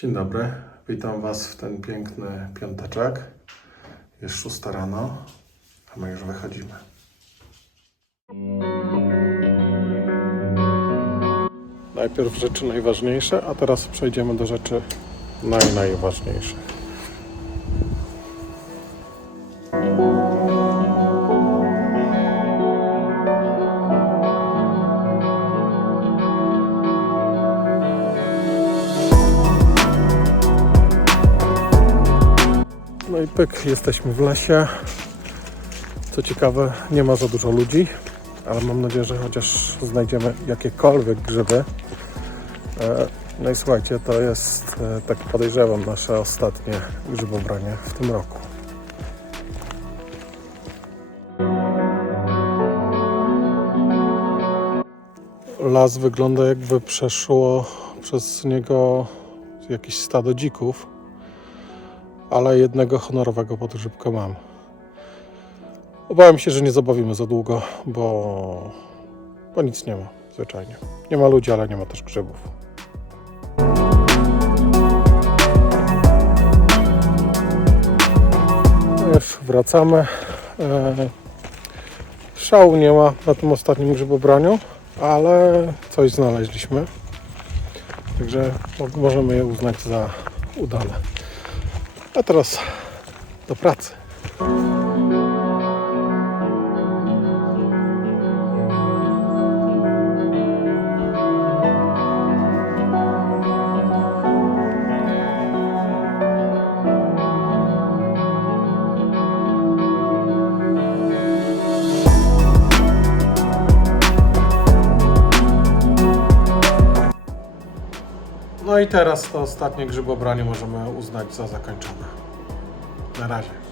Dzień dobry, witam Was w ten piękny piąteczek. Jest szósta rano, a my już wychodzimy. Najpierw rzeczy najważniejsze, a teraz przejdziemy do rzeczy naj, No i pyk, jesteśmy w lesie. Co ciekawe, nie ma za dużo ludzi, ale mam nadzieję, że chociaż znajdziemy jakiekolwiek grzyby. E, No i słuchajcie, to jest, e, tak podejrzewam, nasze ostatnie grzybobranie w tym roku. Las wygląda jakby przeszło przez niego jakieś stado dzików ale jednego honorowego podgrzybka mam. Obawiam się, że nie zabawimy za długo, bo, bo nic nie ma, zwyczajnie. Nie ma ludzi, ale nie ma też grzybów. No Już wracamy. E, Szału nie ma na tym ostatnim grzybobraniu, ale coś znaleźliśmy. Także mo- możemy je uznać za udane. A teraz do pracy. No i teraz to ostatnie grzybobranie możemy uznać za zakończone. Na razie.